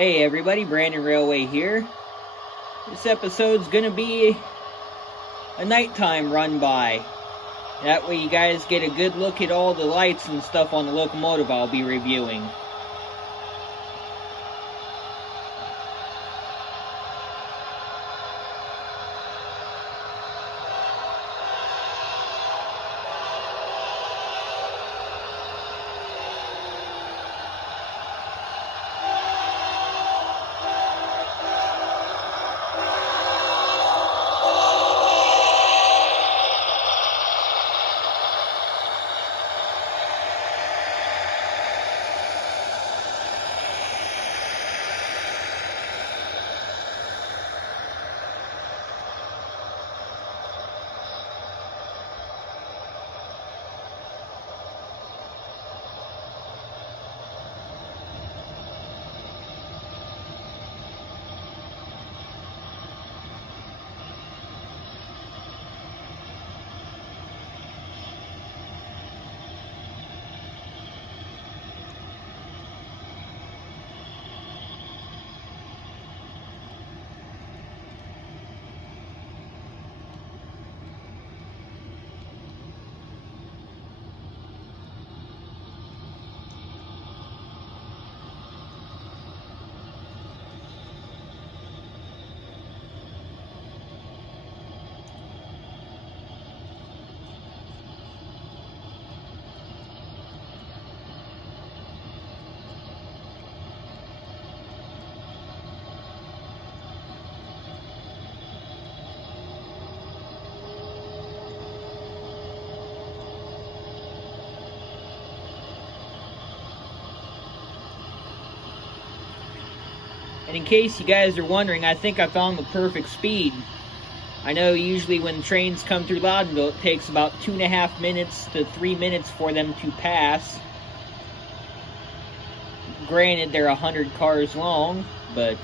Hey everybody, Brandon Railway here. This episode's gonna be a nighttime run by. That way you guys get a good look at all the lights and stuff on the locomotive I'll be reviewing. And in case you guys are wondering, I think I found the perfect speed. I know usually when trains come through Loudonville, it takes about 2.5 minutes to 3 minutes for them to pass. Granted, they're 100 cars long, but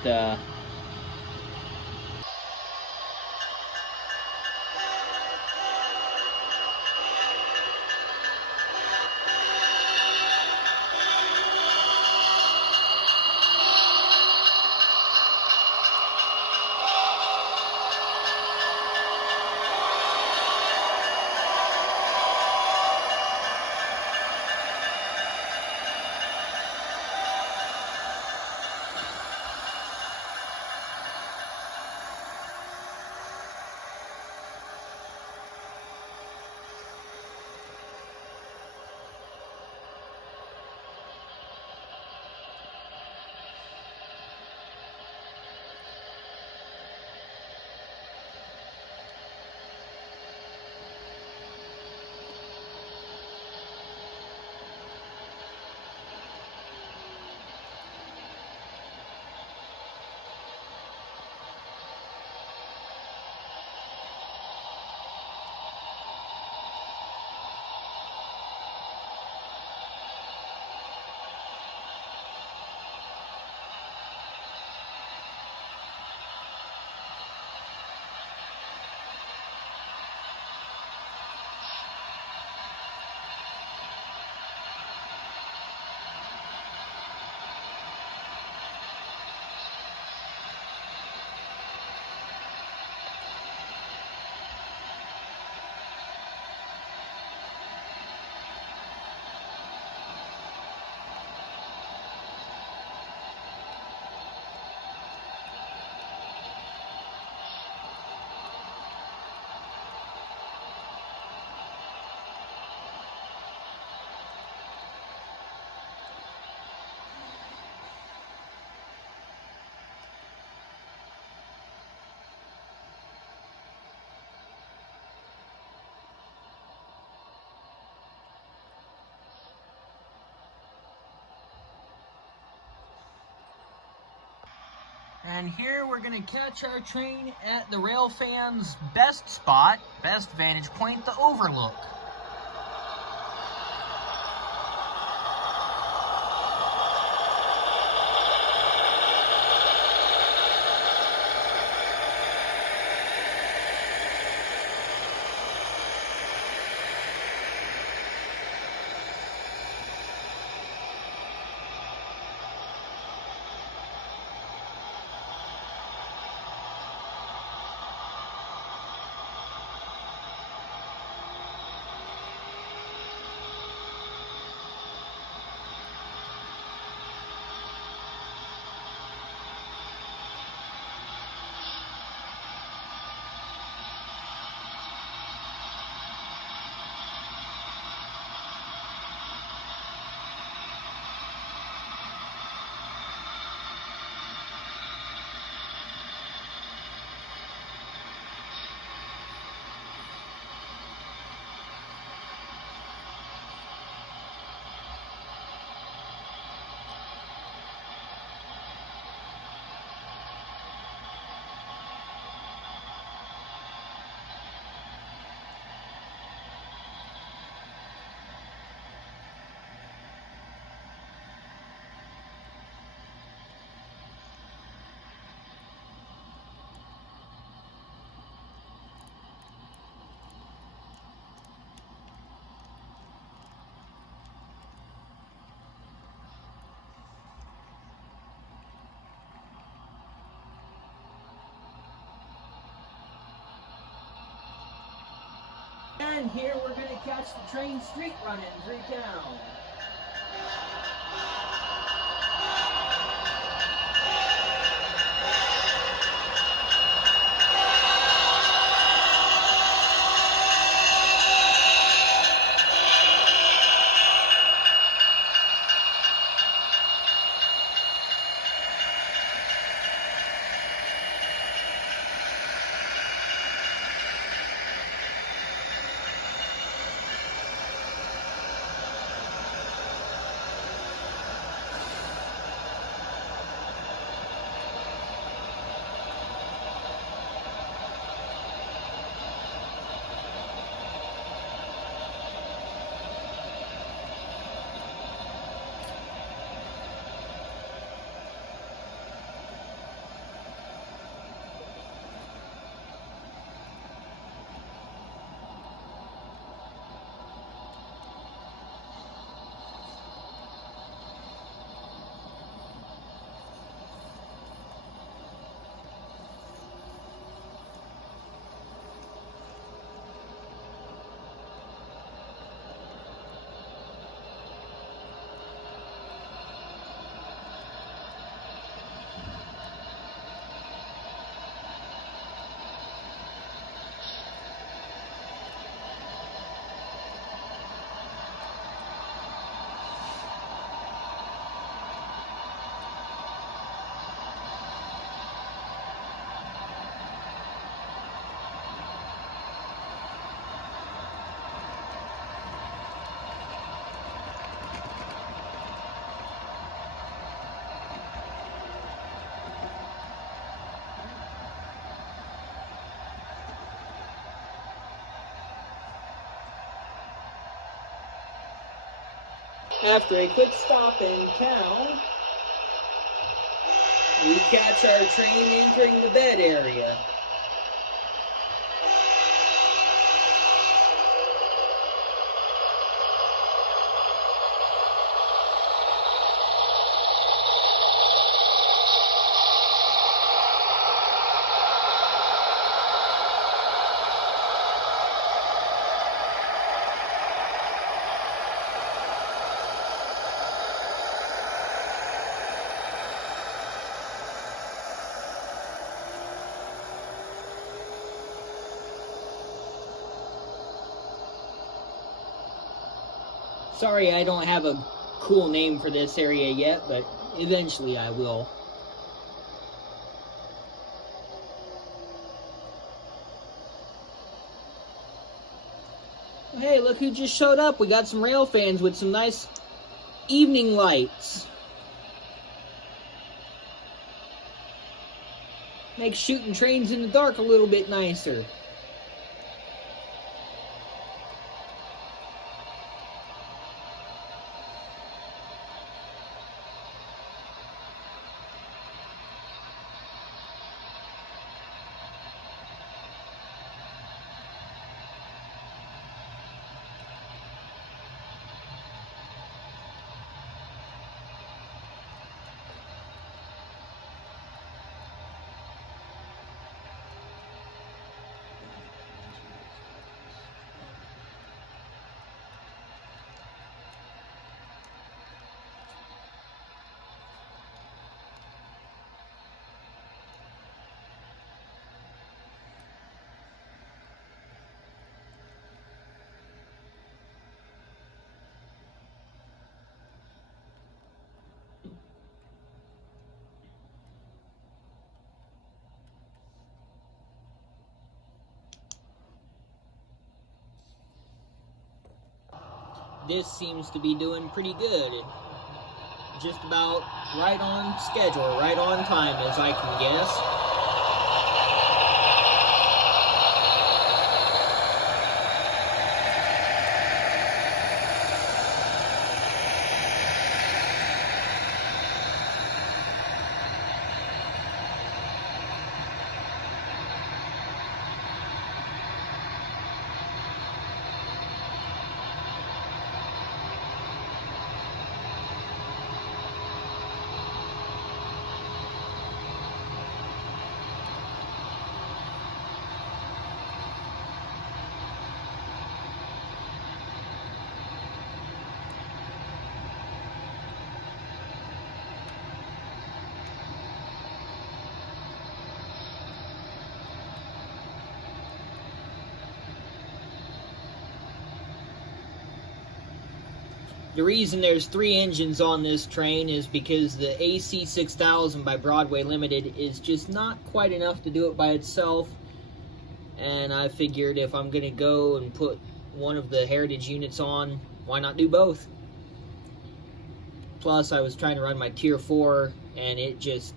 and here we're going to catch our train at the rail fan's best spot, best vantage point, the overlook. And here we're going to catch the train street running through town. After a quick stop in town, we catch our train entering the bed area. Sorry, I don't have a cool name for this area yet, but eventually I will. Hey, look who just showed up. We got some rail fans with some nice evening lights. Makes shooting trains in the dark a little bit nicer. This seems to be doing pretty good. Just about right on schedule, right on time as I can guess. The reason there's 3 engines on this train is because the AC6000 by Broadway Limited is just not quite enough to do it by itself. And I figured if I'm going to go and put one of the Heritage units on, why not do both? Plus, I was trying to run my Tier 4, and it's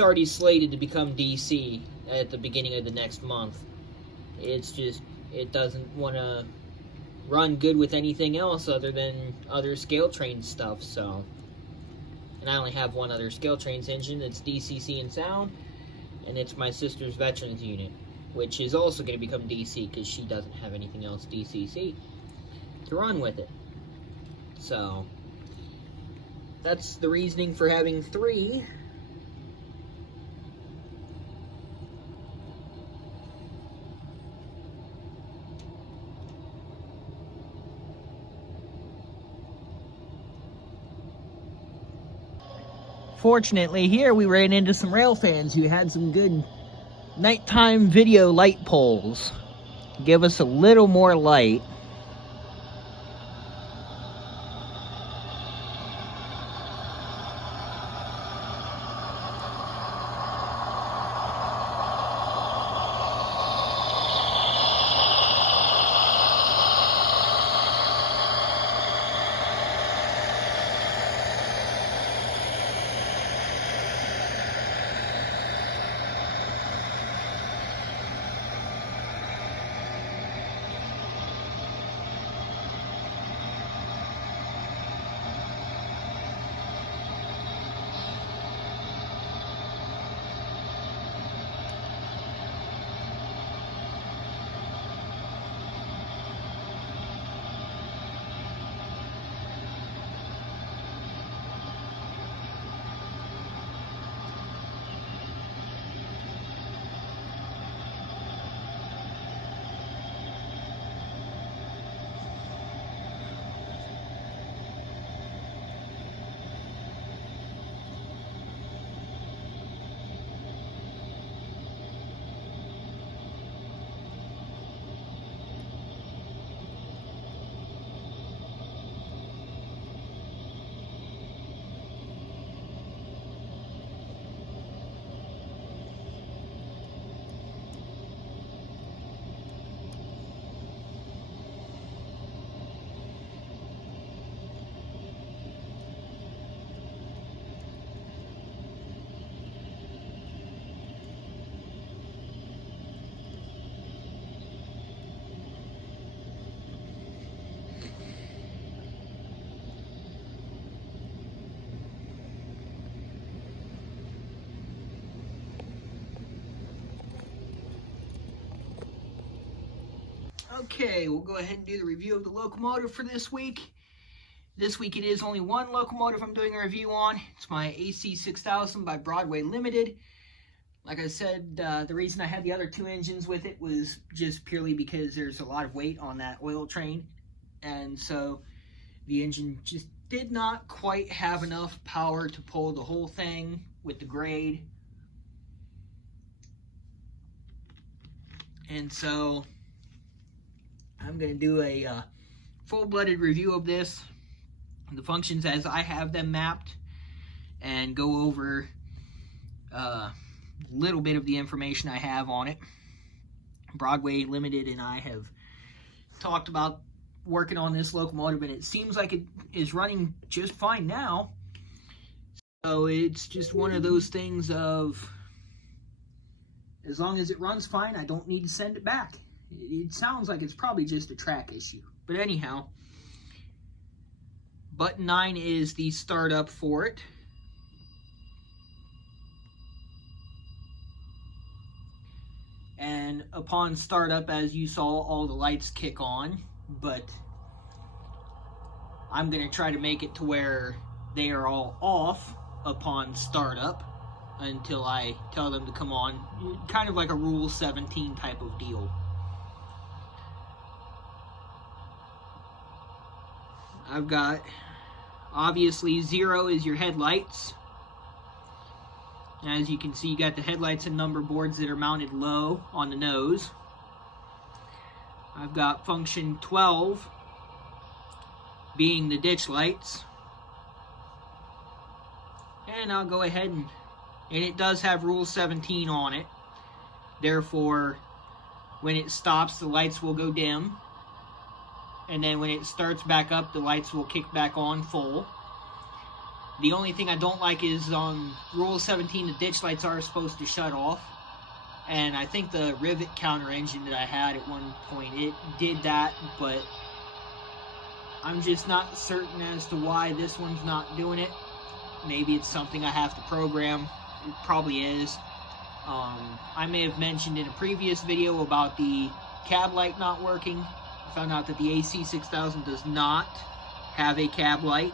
already slated to become DC at the beginning of the next month. It's just, it doesn't want to run good with anything else other than other scale train stuff, so. And I only have one other scale trains engine that's DCC and sound, and it's my sister's veterans unit, which is also going to become DC because she doesn't have anything else DCC to run with it. So that's the reasoning for having 3. Fortunately, here we ran into some rail fans who had some good nighttime video light poles. Give us a little more light. Okay, we'll go ahead and do the review of the locomotive for this week. This week it is only one locomotive I'm doing a review on. It's my AC6000 by Broadway Limited. Like I said, the reason I had the other 2 engines with it was just purely because there's a lot of weight on that oil train. And so the engine just did not quite have enough power to pull the whole thing with the grade. And so I'm going to do a full-blooded review of this, the functions as I have them mapped, and go over a little bit of the information I have on it. Broadway Limited and I have talked about working on this locomotive, and it seems like it is running just fine now. So it's just one of those things of, as long as it runs fine, I don't need to send it back. It sounds like it's probably just a track issue. But anyhow, button 9 is the startup for it. And upon startup, as you saw, all the lights kick on. But I'm going to try to make it to where they are all off upon startup until I tell them to come on. Kind of like a Rule 17 type of deal. I've got, obviously, 0 is your headlights. As you can see, you got the headlights and number boards that are mounted low on the nose. I've got function 12, being the ditch lights. And I'll go ahead and it does have Rule 17 on it. Therefore, when it stops, the lights will go dim. And then when it starts back up, the lights will kick back on full. The only thing I don't like is on Rule 17, the ditch lights are supposed to shut off. And I think the rivet counter engine that I had at one point, it did that, but I'm just not certain as to why this one's not doing it. Maybe it's something I have to program. It probably is. I may have mentioned in a previous video about the cab light not working. I found out that the AC6000 does not have a cab light.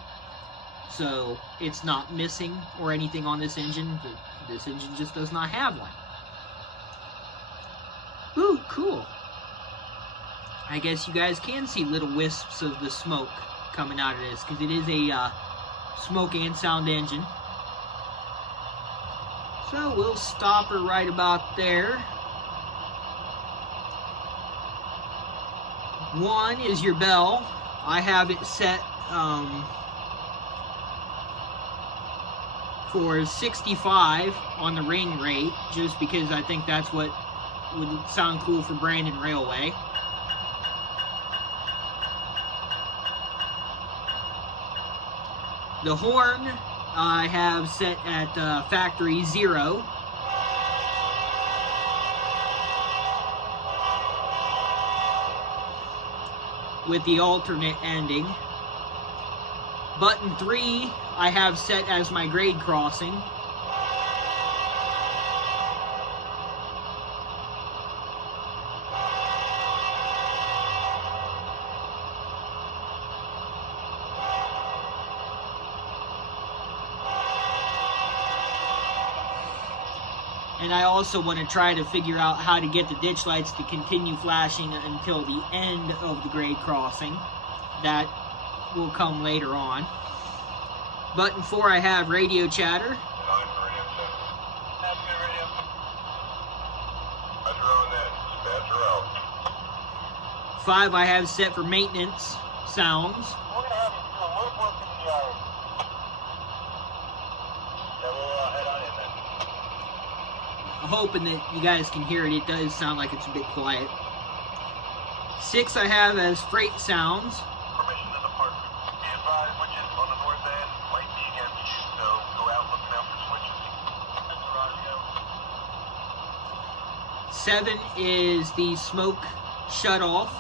So it's not missing or anything on this engine. This engine just does not have one. Ooh, cool. I guess you guys can see little wisps of the smoke coming out of this, because it is a smoke and sound engine. So we'll stop her right about there. 1 is your bell. I have it set for 65 on the ring rate, just because I think that's what would sound cool for Brandon Railway. The horn I have set at factory 0. With the alternate ending. Button 3 I have set as my grade crossing. And I also want to try to figure out how to get the ditch lights to continue flashing until the end of the grade crossing. That will come later on. Button 4 I have radio chatter. 5 I have set for maintenance sounds. I'm hoping that you guys can hear it. It does sound like it's a bit quiet. 6 I have as freight sounds. Permission to depart. Be advised, switches on the north end might be empty, so go out looking out for switches. That's 7 is the smoke shut off.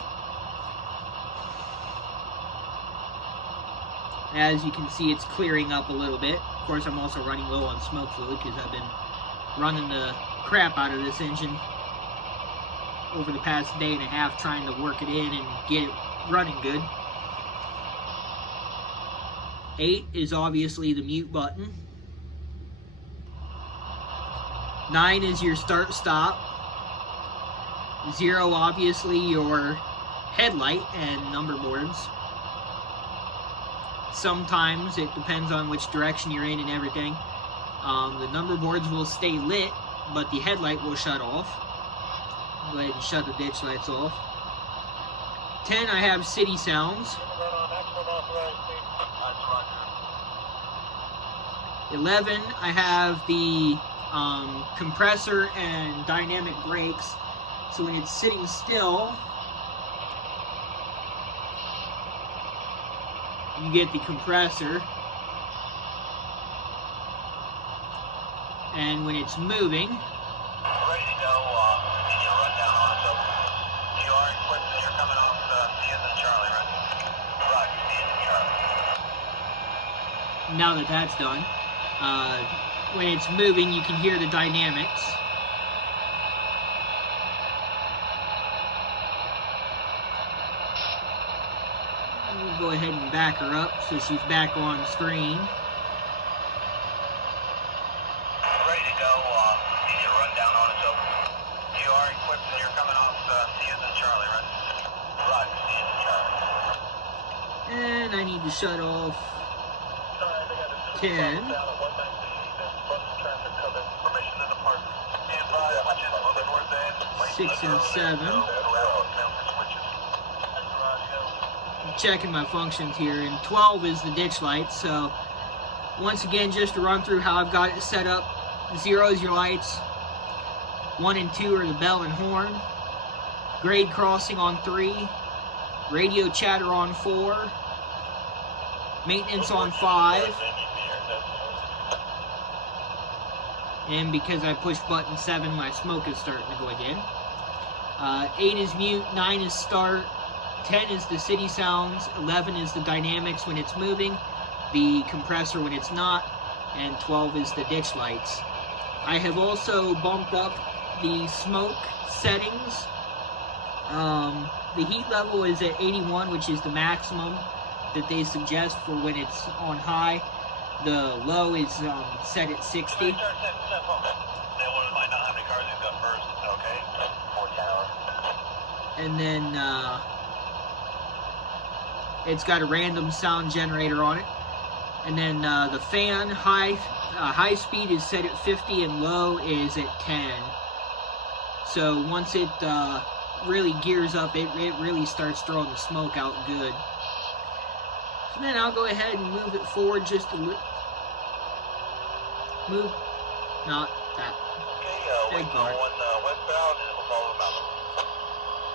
As you can see, it's clearing up a little bit. Of course, I'm also running low on smoke fluid because I've been running the crap out of this engine over the past day and a half, trying to work it in and get it running good. 8 is obviously the mute button. 9 is your start stop. 0 obviously your headlight and number boards. Sometimes it depends on which direction you're in and everything. The number boards will stay lit, but the headlight will shut off. Go ahead and shut the ditch lights off. 10 I have city sounds. 11 I have the compressor and dynamic brakes. So when it's sitting still, you get the compressor. And when it's moving, ready to go. Need you to run down on us. You are equipped and you're coming off C as in Charlie, right? Roger, C as in Charlie. now that that's done, when it's moving, you can hear the dynamics. We'll go ahead and back her up so she's back on screen. Ready to go. Need you to run down on us. You are equipped and you're coming off C as in Charlie, right? Roger, C as in Charlie. And I need to shut off 10. 6 and 7. checking my functions here, and 12 is the ditch lights. So once again, just to run through how I've got it set up: 0 is your lights, 1 and 2 are the bell and horn, grade crossing on 3, radio chatter on 4, maintenance on 5, and because I pushed button 7, my smoke is starting to go again. 8 is mute, 9 is start, 10 is the city sounds, 11 is the dynamics when it's moving, the compressor when it's not, and 12 is the ditch lights. I have also bumped up the smoke settings. The heat level is at 81, which is the maximum that they suggest for when it's on high. The low is set at 60. And then it's got a random sound generator on it. And then the fan high speed is set at 50 and low is at 10. So once it really gears up, it really starts throwing the smoke out good. So then I'll go ahead and move it forward just a little. Move, not that. Okay, Head guard. westbound, and we'll follow the mountain.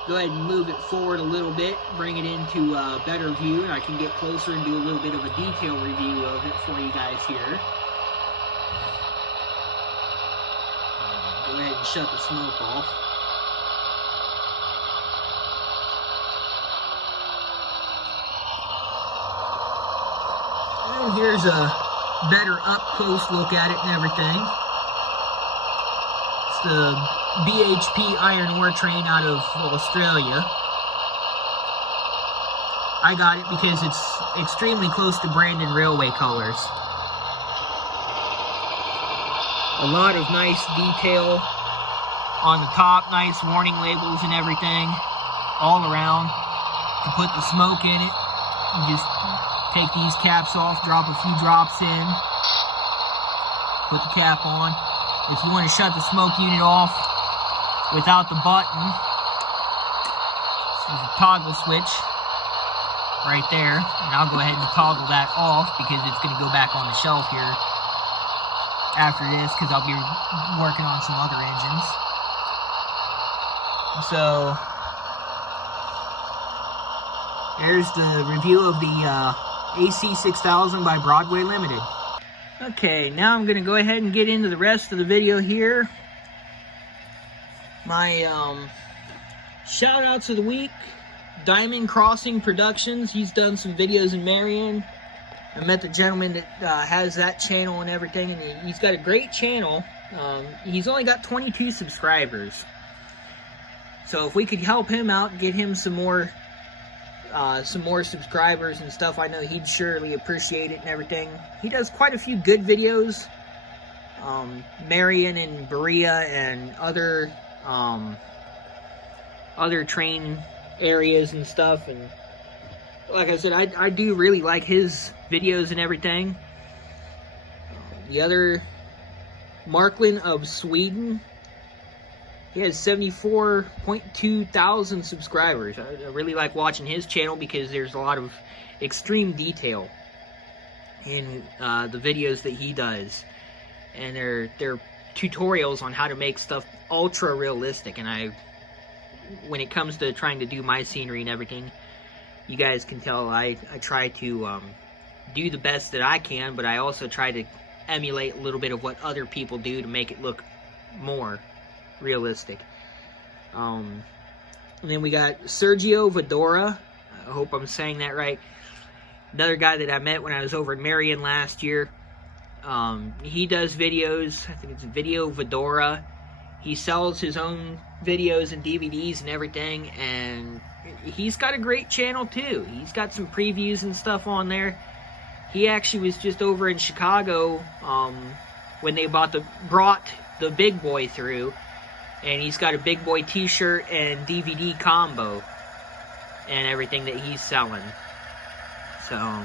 Go ahead and move it forward a little bit, bring it into a better view, and I can get closer and do a little bit of a detail review of it for you guys here. Go ahead and shut the smoke off. And here's a better up-close look at it and everything. It's the BHP iron ore train out of Australia. I got it because it's extremely close to Brandon Railway colors. A lot of nice detail on the top, nice warning labels and everything all around. To put the smoke in it, you just take these caps off, drop a few drops in, put the cap on. If you want to shut the smoke unit off without the button, there's a toggle switch right there, and I'll go ahead and toggle that off because it's going to go back on the shelf here after this because I'll be working on some other engines. So there's the review of the AC6000 by Broadway Limited. Okay, now I'm going to go ahead and get into the rest of the video here. My shout outs of the week: Diamond Crossing Productions. He's done some videos in Marion. I met the gentleman that has that channel and everything, and he's got a great channel. He's only got 22 subscribers. So if we could help him out, get him some more subscribers and stuff, I know he'd surely appreciate it and everything. He does quite a few good videos. Marion and Berea and other train areas and stuff, and like I said, I do really like his videos and everything. The other, Marklin of Sweden, he has 74.2 thousand subscribers. I really like watching his channel because there's a lot of extreme detail in the videos that he does, and they're tutorials on how to make stuff ultra realistic. And when it comes to trying to do my scenery and everything, you guys can tell I try to do the best that I can, but I also try to emulate a little bit of what other people do to make it look more realistic. And then we got Sergio Vadora. I hope I'm saying that right. Another guy that I met when I was over in Marion last year. He does videos. I think it's Video Vadora. He sells his own videos and DVDs and everything, and he's got a great channel too. He's got some previews and stuff on there. He actually was just over in Chicago when they brought the Big Boy through, and he's got a Big Boy t-shirt and DVD combo and everything that he's selling. So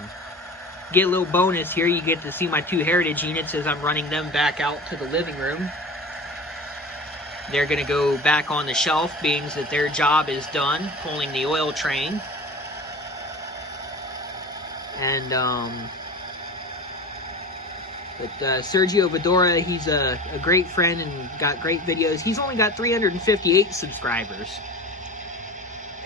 get a little bonus here. You get to see my 2 Heritage units as I'm running them back out to the living room. They're going to go back on the shelf, being that their job is done, pulling the oil train. And Sergio Vadora, he's a great friend and got great videos. He's only got 358 subscribers.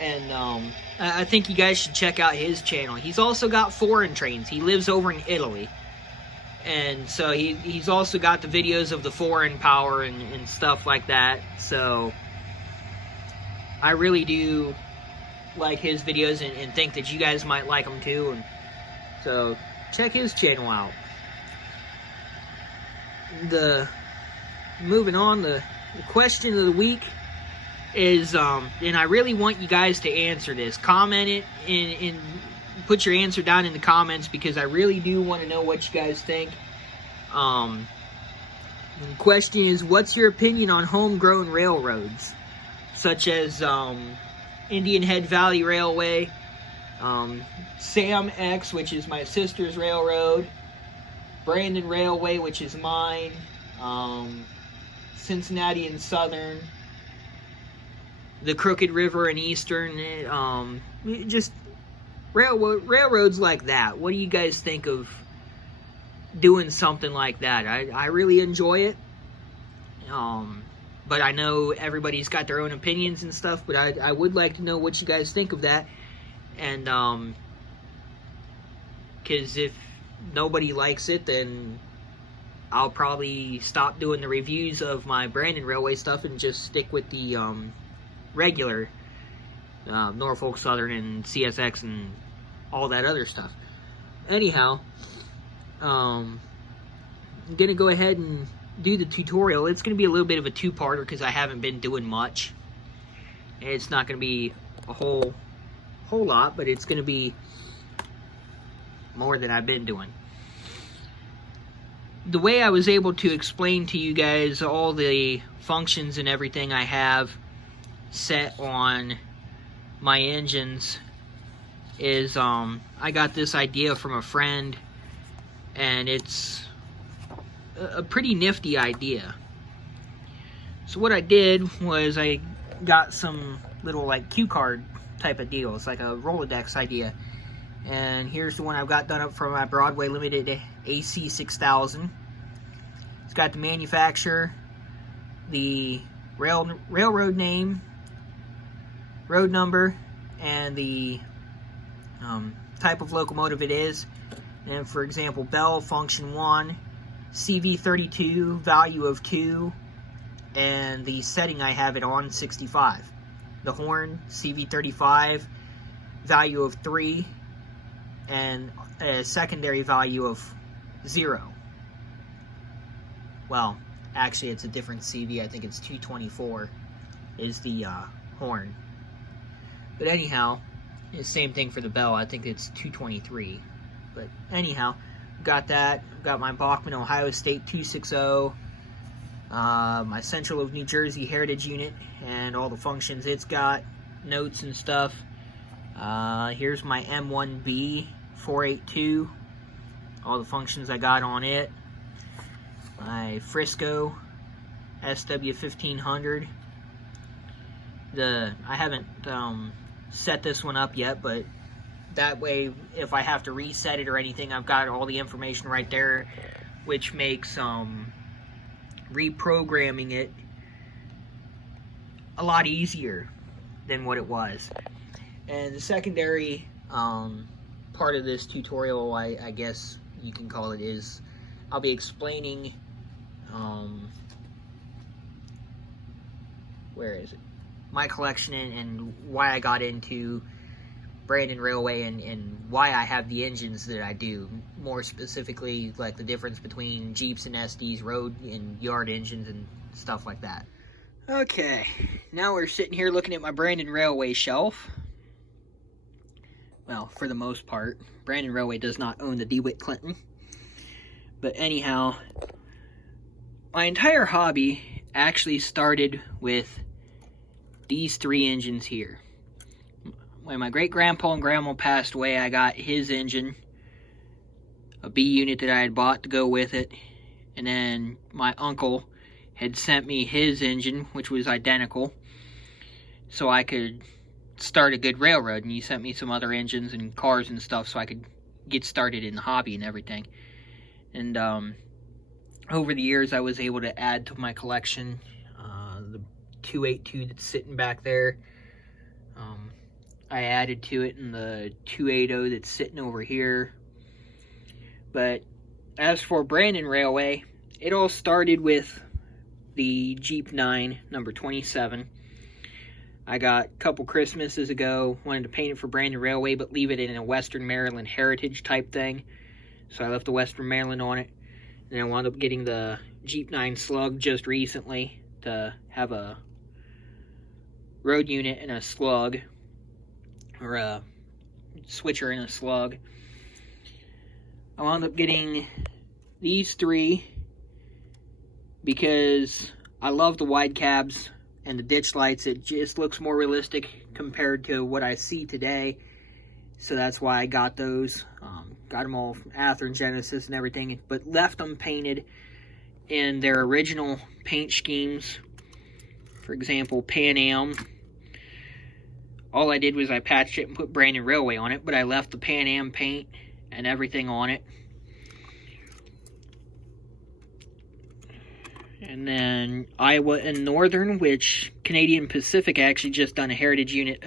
And I think you guys should check out his channel. He's also got foreign trains. He lives over in Italy. And so he's also got the videos of the foreign power and stuff like that. So I really do like his videos and think that you guys might like them too. And so check his channel out. Moving on, the question of the week is, and I really want you guys to answer this. Comment it and put your answer down in the comments, because I really do want to know what you guys think. The question is, what's your opinion on homegrown railroads, such as Indian Head Valley Railway, Sam X, which is my sister's railroad, Brandon Railway, which is mine, Cincinnati and Southern, the Crooked River and Eastern, just railroads like that. What do you guys think of doing something like that? I really enjoy it, but I know everybody's got their own opinions and stuff, but I would like to know what you guys think of that. And because if nobody likes it, then I'll probably stop doing the reviews of my Brandon Railway stuff and just stick with the regular Norfolk Southern and CSX and all that other stuff. Anyhow, I'm gonna go ahead and do the tutorial. It's gonna be a little bit of a two-parter because I haven't been doing much. It's not gonna be a whole lot, but it's gonna be more than I've been doing. The way I was able to explain to you guys all the functions and everything I have set on my engines is, I got this idea from a friend, and it's a pretty nifty idea. So what I did was I got some little like cue card type of deals, like a Rolodex idea. And here's the one I've got done up for my Broadway Limited AC6000. It's got the manufacturer, the railroad name, road number, and the type of locomotive it is. And for example, bell function 1, CV32, value of 2, and the setting I have it on, 65. The horn, CV35, value of 3, and a secondary value of 0. Well, actually it's a different CV. I think it's 224 is the horn. But anyhow, the same thing for the bell. I think it's 223. But anyhow, got that. Got my Bachman Ohio State 260, my Central of New Jersey Heritage Unit, and all the functions it's got, notes and stuff. Here's my M1B 482, all the functions I got on it. My Frisco SW1500. I haven't set this one up yet, but that way if I have to reset it or anything, I've got all the information right there, which makes reprogramming it a lot easier than what it was. And the secondary part of this tutorial, I guess you can call it, is I'll be explaining where is it? My collection and why I got into Brandon Railway and why I have the engines that I do. More specifically, like the difference between Jeeps and SDs, road and yard engines and stuff like that. Okay, now we're sitting here looking at my Brandon Railway shelf. Well, for the most part. Brandon Railway does not own the DeWitt Clinton. But anyhow, my entire hobby actually started with these three engines here. When my great-grandpa and grandma passed away, I got his engine, a B unit that I had bought to go with it, and then my uncle had sent me his engine, which was identical, so I could start a good railroad, and he sent me some other engines and cars and stuff so I could get started in the hobby and everything. And over the years, I was able to add to my collection the 282 that's sitting back there. I added to it in the 280 that's sitting over here. But as for Brandon Railway, it all started with the Jeep 9, number 27. I got a couple Christmases ago, wanted to paint it for Brandon Railway, but leave it in a Western Maryland heritage type thing. So I left the Western Maryland on it. And I wound up getting the Jeep 9 Slug just recently to have a road unit and a slug, or a switcher and a slug. I wound up getting these three because I love the wide cabs and the ditch lights. It just looks more realistic compared to what I see today. So that's why I got those. Got them all from Athearn Genesis and everything, but left them painted in their original paint schemes. For example, Pan Am. All I did was I patched it and put Brandon Railway on it, but I left the Pan Am paint and everything on it. And then Iowa and Northern, which Canadian Pacific actually just done a heritage unit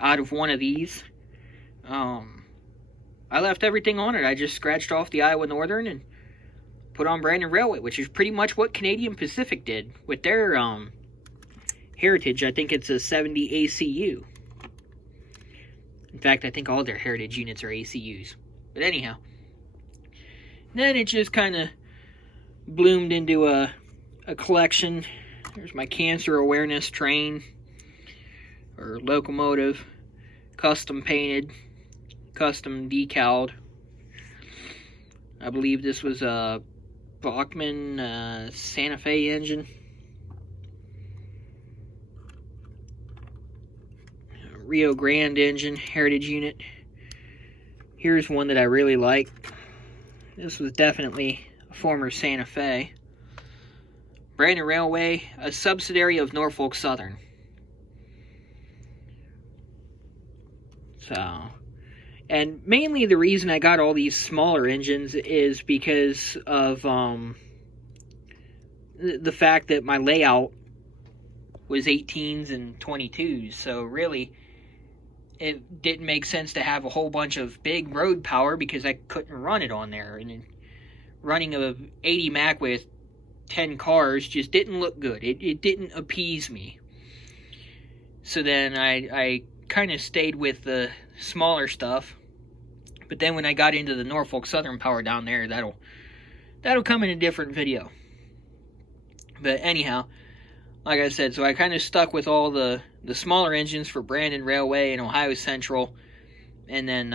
out of one of these. I left everything on it. I just scratched off the Iowa Northern and put on Brandon Railway, which is pretty much what Canadian Pacific did with their heritage. I think it's a 70 ACU. In fact, I think all their heritage units are ACUs. But anyhow, then it just kind of bloomed into a collection. There's my cancer awareness train or locomotive, custom painted, custom decaled. I believe this was a Bachmann Santa Fe engine. Rio Grande engine, heritage unit. Here's one that I really like. This was definitely a former Santa Fe. Brandon Railway, a subsidiary of Norfolk Southern. So, and mainly the reason I got all these smaller engines is because of the fact that my layout was 18s and 22s. So really, it didn't make sense to have a whole bunch of big road power because I couldn't run it on there. And running a 80 Mac with 10 cars just didn't look good. It didn't appease me. So then I kind of stayed with the smaller stuff. But then when I got into the Norfolk Southern power down there, that'll come in a different video. But anyhow, like I said, so I kind of stuck with all the smaller engines for Brandon Railway and Ohio Central. And then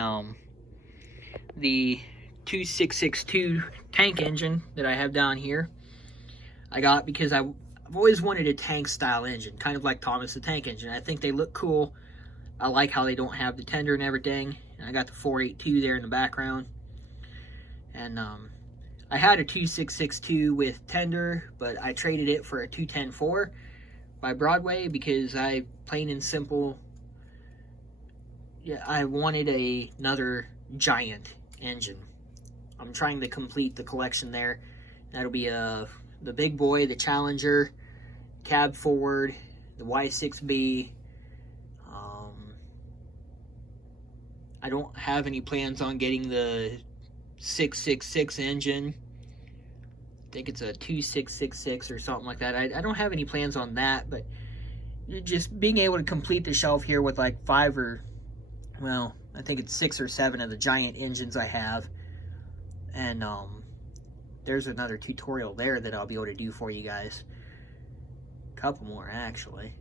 the 2662 tank engine that I have down here, I got because I've always wanted a tank style engine, kind of like Thomas the Tank Engine. I think they look cool. I like how they don't have the tender and everything. And I got the 482 there in the background. And I had a 2662 with tender, but I traded it for a 210-4 by Broadway because I, plain and simple, I wanted another giant engine. I'm trying to complete the collection there. That'll be the big boy, the Challenger, cab forward, the Y6B. I don't have any plans on getting the 666 engine. I think it's a 2666 or something like that. I don't have any plans on that, but just being able to complete the shelf here with like 5 or, well, I think it's 6 or 7 of the giant engines I have. And there's another tutorial there that I'll be able to do for you guys. A couple more, actually.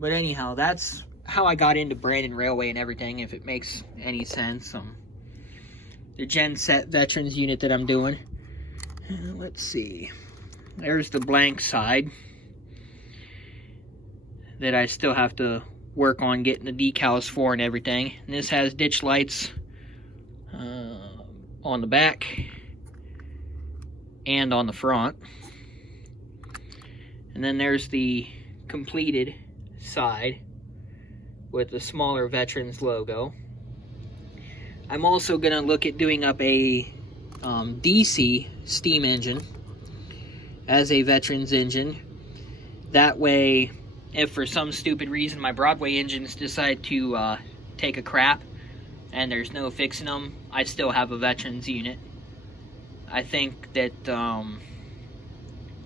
But anyhow, that's how I got into Brandon Railway and everything, if it makes any sense. The Gen Set Veterans unit that I'm doing. Let's see. There's the blank side that I still have to work on getting the decals for and everything. And this has ditch lights on the back and on the front. And then there's the completed side with the smaller Veterans logo. I'm also going to look at doing up a DC steam engine as a veteran's engine. That way, if for some stupid reason my Broadway engines decide to take a crap and there's no fixing them, I still have a veteran's unit. I think that,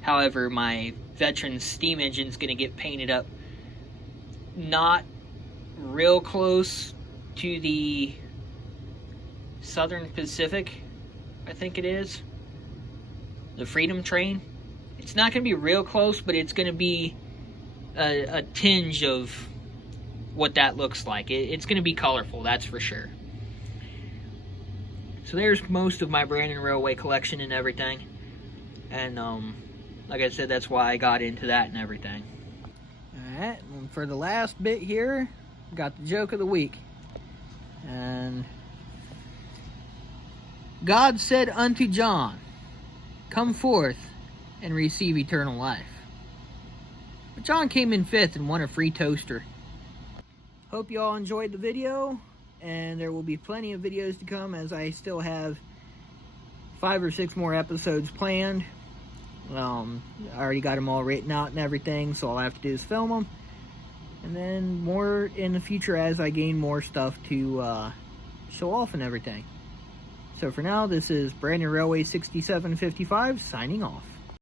however, my veteran's steam engine is going to get painted up not real close to the Southern Pacific, I think it is. The Freedom Train. It's not going to be real close, but it's going to be a tinge of what that looks like. It's going to be colorful, that's for sure. So there's most of my Brandon Railway collection and everything. And like I said, that's why I got into that and everything. Alright, and for the last bit here, got the joke of the week. And God said unto John, come forth and receive eternal life. But John came in fifth and won a free toaster. Hope you all enjoyed the video, and there will be plenty of videos to come, as I still have 5 or 6 more episodes planned. I already got them all written out and everything, so all I have to do is film them. And then more in the future as I gain more stuff to show off and everything. So for now, this is Brandon Railway 6755 signing off.